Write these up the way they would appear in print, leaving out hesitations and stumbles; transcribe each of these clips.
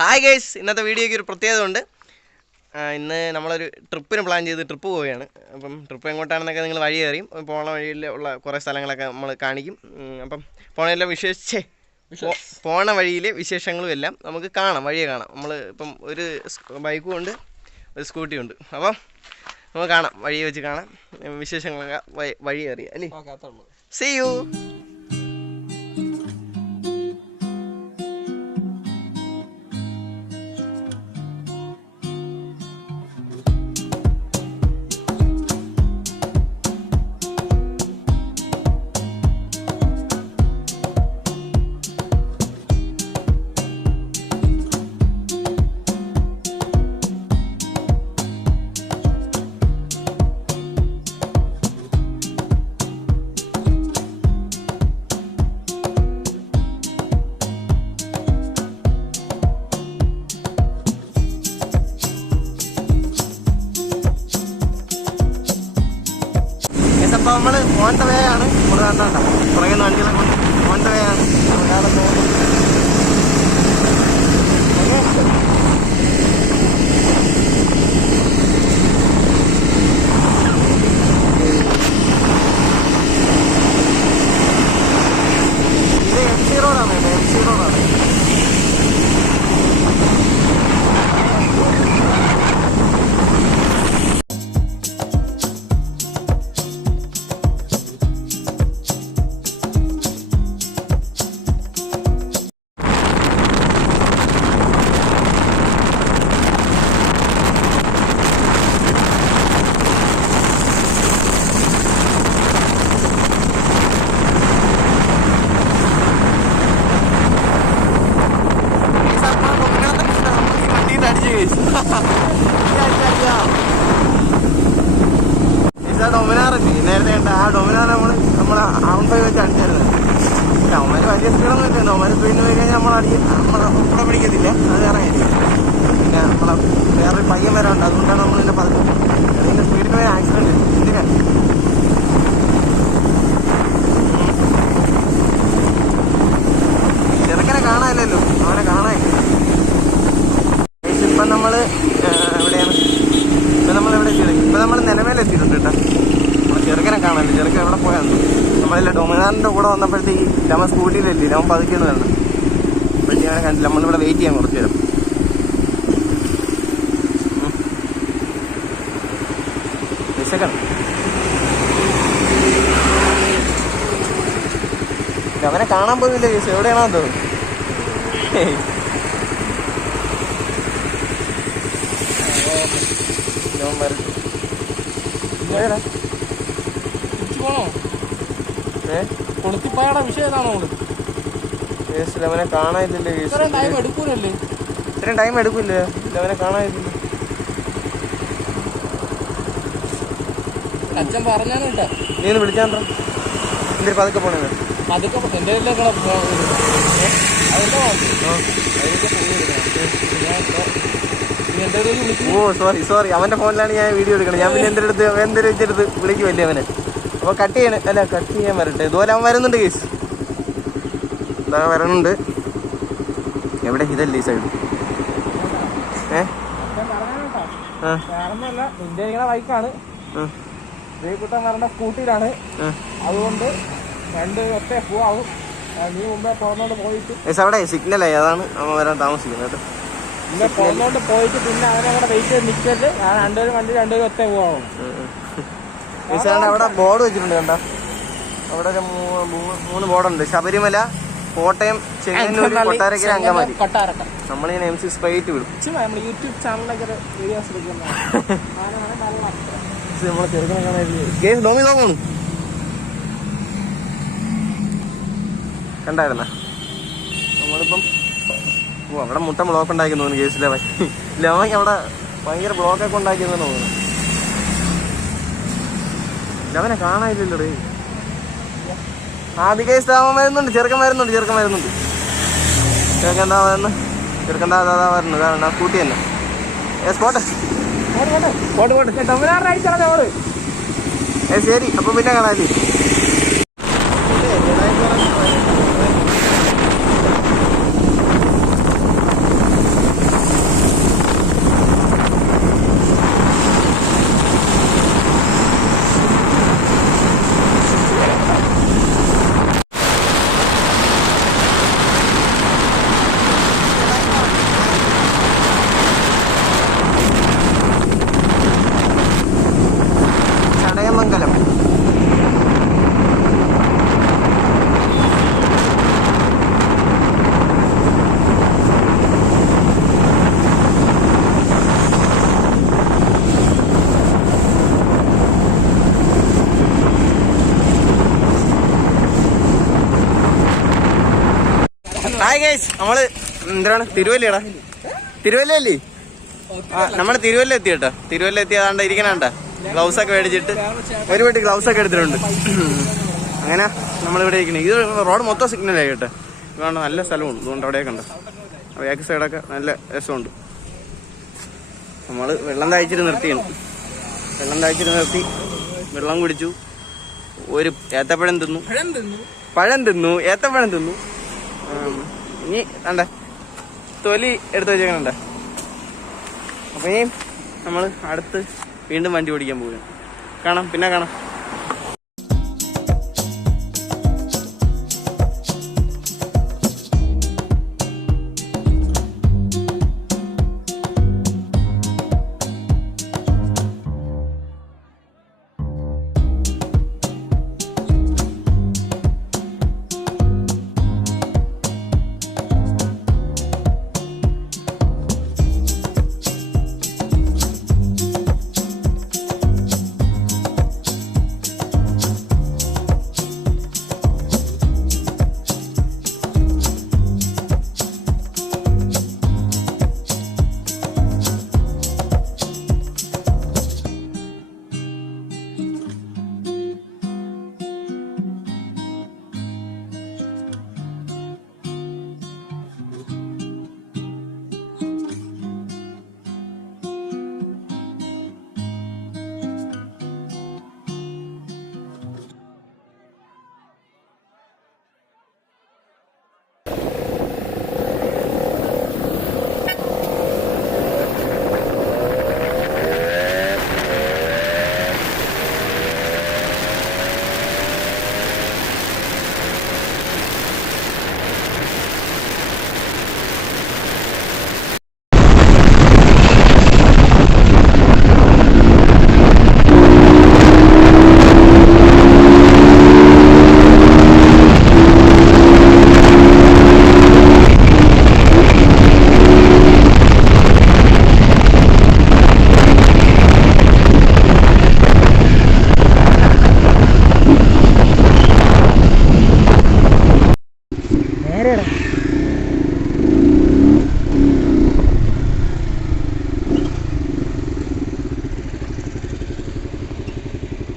Hi guys, ഇന്നത്തെ വീഡിയോയ്ക്ക് ഒരു പ്രത്യേകത ഉണ്ട്. ഇന്ന് നമ്മളൊരു ട്രിപ്പിന് പ്ലാൻ ചെയ്ത് ട്രിപ്പ് പോവുകയാണ്. അപ്പം ട്രിപ്പ് എങ്ങോട്ടാണെന്നൊക്കെ നിങ്ങൾ വഴി അറിയും. പോണ വഴിയിൽ ഉള്ള കുറേ സ്ഥലങ്ങളൊക്കെ നമ്മൾ കാണിക്കും. അപ്പം പോണ വഴിയിലെ വിശേഷങ്ങളും എല്ലാം നമുക്ക് കാണാം, വഴിയെ കാണാം. നമ്മൾ ഇപ്പം ഒരു ബൈക്കും ഉണ്ട്, ഒരു സ്കൂട്ടിയും ഉണ്ട്. അപ്പം നമുക്ക് കാണാം, വഴിയെ വെച്ച് കാണാം, വിശേഷങ്ങളൊക്കെ വഴി അറിയാം അല്ലേ. See you. അപ്പോൾ നമ്മൾ ഓൺ ദ വേ ആണ്. നമ്മൾ കണ്ടാണ്ട പുറകെ വണ്ടികളെ കൊണ്ട് ഓൺ ദ വേ ആണ്. ഒരാളെ പോകുന്നു. ഇത് MC റോഡാണ് കേട്ടോ, MC റോഡാണ്. ഡൊമിനാറില്ലേ നേരത്തെ കണ്ട ആ ഡൊമിനാർ നമ്മളെ ആവുമ്പോ വെച്ച് അടിച്ചായിരുന്നു. അവന്മാര് വലിയ സ്പീഡൊന്നും ഇല്ല. അവന്മാര് സ്പീഡിന് പോയി കഴിഞ്ഞാൽ നമ്മളെ പിടിക്കത്തില്ല, അത് ഇറങ്ങിയില്ല. പിന്നെ നമ്മളെ വേറൊരു പയ്യൻ വരാറുണ്ട്, അതുകൊണ്ടാണ് നമ്മൾ ഇതിന്റെ അതിന്റെ സ്പീഡിന് പോയി ആക്സിഡന്റ് എന്തിനാ. ചെറുക്കനെ കാണാനില്ലല്ലോ, അവനെ കാണാനില്ല. ഇപ്പം നമ്മൾ എവിടെയാണ്? ഇപ്പം നമ്മളെവിടെ എത്തിയത്? ഇപ്പം നമ്മൾ നിലമേലെത്തിയിട്ടുണ്ട് കേട്ടോ. നമ്മൾ ചെറുക്കനെ കാണാനില്ല. ചെറുക്കൻ എവിടെ പോയാന്ന് നമ്മളല്ല ഡൊമിനാറിൻ്റെ കൂടെ വന്നപ്പോഴത്തേക്ക് നമ്മൾ സ്കൂട്ടിയിലല്ലേ, അവൻ പതുക്കിയെന്ന് പറഞ്ഞു. അപ്പോഴത്തേക്ക് അവനെ കണ്ടില്ല. നമ്മളിവിടെ വെയിറ്റ് ചെയ്യാൻ കുറച്ച് നേരം. വിശക്കണം. അവനെ കാണാൻ പോകുന്നില്ല കേസ്. എവിടെയാണോ തോന്നുന്നു. അവനെ കാണാനില്ലല്ലേ കേസ്. ഇത്രയും ടൈം എടുക്കൂല്ലേ അവനെ കാണാനില്ല. അച്ഛൻ പറഞ്ഞാണ് കേട്ടോ. നീ ഒന്ന് വിളിച്ചാണ്ടോ എന്തിന് പതുക്കെ പോണേ? ഓ സോറി അവന്റെ ഫോണിലാണ് ഞാൻ വീഡിയോ എടുക്കണം. ഞാൻ പിന്നെ എന്തൊരു വെച്ചെടുത്ത് വിളിക്കുമല്ലേ അവനെ. അപ്പോൾ കട്ട് ചെയ്യാൻ വരട്ടെ. ഇതുപോലെ അവൻ വരുന്നുണ്ട് കേസ്. ഇതാ വരണുണ്ട്. എവിടെ? ഇതല്ലേ ഈ സൈഡ്. ബൈക്കാണ് കൂട്ടം വരേണ്ട സ്കൂട്ടിയിലാണ്. അതുകൊണ്ട് രണ്ട് ഒറ്റ പോവാവും. നീ മുമ്പേ പോന്നോണ്ട് പോയിട്ട് അവിടെ സിഗ്നലായി, അതാണ് അവൻ വരാൻ താമസിക്കുന്നത് കേട്ടോ. പിന്നെ പോന്നോണ്ട് പോയിട്ട് പിന്നെ അവനവിടെ വെയിറ്റ് ചെയ്ത് നിൽക്കരുത്. ഞാൻ രണ്ടുപേരും ഒറ്റ പോവാവും. അവിടെ ബോർഡ് വെച്ചിട്ടുണ്ട് കണ്ട. അവിടെ ഒരു 3 ബോർഡുണ്ട്. ശബരിമല, കോട്ടയം, ചെങ്ങന്നൂർ, കൊട്ടാരക്കര, അങ്കമാലി. നമ്മളിങ്ങനെ MC സ്ട്രൈറ്റ് വിടും. യൂട്യൂബ് ചാനലിലൊക്കെ വീഡിയോസ് നമ്മളെ ചെറുക്കനെ കാണാൻ ഡോമി നോക്കണം. കണ്ടായിരുന്ന നമ്മളിപ്പം അവിടെ മുട്ട ബ്ലോക്ക് ഉണ്ടാക്കിയെന്ന് തോന്നുന്നു കേസിലെ. ലവയ്ക്ക് അവിടെ ഭയങ്കര ബ്ലോക്കൊക്കെ ഉണ്ടാക്കിയെന്ന് തോന്നുന്നു. ലവനെ കാണാനില്ലല്ലോ. ആദ്യ കേസ് അവൻ വരുന്നുണ്ട്. ചെറുക്കൻ വരുന്നുണ്ട്. ചെറുക്കൻ എന്താ വരുന്നു? ചെറുക്കൻ ദാ വരുന്നു. കാരണം സ്കൂട്ടി തന്നെ. പോട്ടെ. ശരി, അപ്പൊ പിന്നെ കാണാല്ലേ. ഹായ് ഗൈസ്, നമ്മള് എന്താണ് തിരുവല്ലടാ, തിരുവല്ലല്ലേ? നമ്മള് തിരുവല്ല എത്തി കേട്ടോ. തിരുവല്ല എത്തിയതാണ്ട് ഇരിക്കണണ്ട, ഗ്ലൗസ് ഒക്കെ മേടിച്ചിട്ട് ഒരു വീട്ടിൽ ഗ്ലൗസ് ഒക്കെ എടുത്തിട്ടുണ്ട്. അങ്ങനെ നമ്മളിവിടെ ഇരിക്കുന്നത്. ഇത് റോഡ് മൊത്തം സിഗ്നലായി കേട്ടോ. ഇതുകൊണ്ട് നല്ല സ്ഥലമുണ്ട്. ഇതുകൊണ്ട് അവിടെയൊക്കെ ഉണ്ട്, ബാക്ക് സൈഡൊക്കെ നല്ല രസമുണ്ട്. നമ്മൾ വെള്ളം താഴ്ച്ചിട്ട് നിർത്തിയാണ്. വെള്ളം കുടിച്ചു, ഒരു ഏത്തപ്പഴം തിന്നു, ഏത്തപ്പഴം തിന്നു. ഇനി കണ്ട തൊലി എടുത്ത് വെച്ചേക്കണണ്ട. അപ്പൊ ഇനി നമ്മൾ അടുത്ത് വീണ്ടും വണ്ടി ഓടിക്കാൻ പോവുകയാണ്. പിന്നെ കാണാം.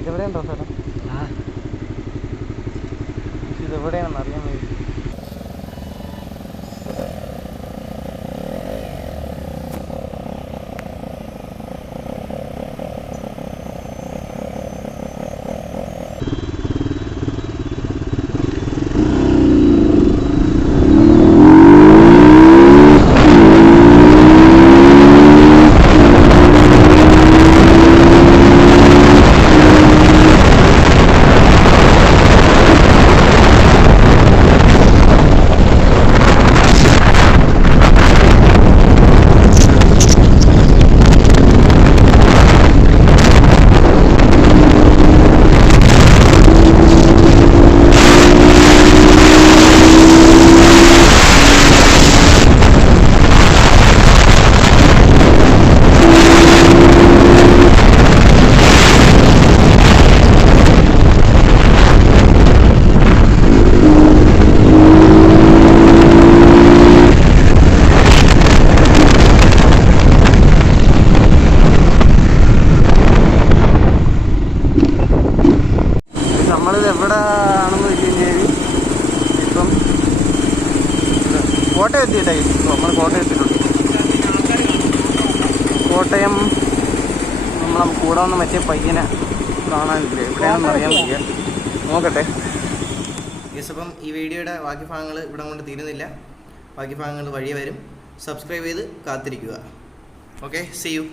ഇതെവിടെയുണ്ടോ സ്ഥലം? ഇതെവിടെയാണെന്ന് അറിയാൻ വയ്യ. നമ്മളിത് എവിടെയാണെന്ന് വെച്ച് കഴിഞ്ഞാൽ ഇപ്പം കോട്ടയം എത്തിയിട്ടായി. നമ്മൾ കോട്ടയം എത്തിയിട്ടുണ്ട്. കോട്ടയം നമ്മളെ കൂടെ വന്ന് മറ്റേ പയ്യനെ കാണാനില്ല, എവിടെയാണെന്ന് അറിയാൻ വയ്യ. നോക്കട്ടെ. അപ്പം ഈ വീഡിയോയുടെ ബാക്കി ഭാഗങ്ങൾ ഇവിടെ കൊണ്ട് തീരുന്നില്ല. ബാക്കി ഭാഗങ്ങൾ വഴിയെ വരും. സബ്സ്ക്രൈബ് ചെയ്ത് കാത്തിരിക്കുക. Okay, see U.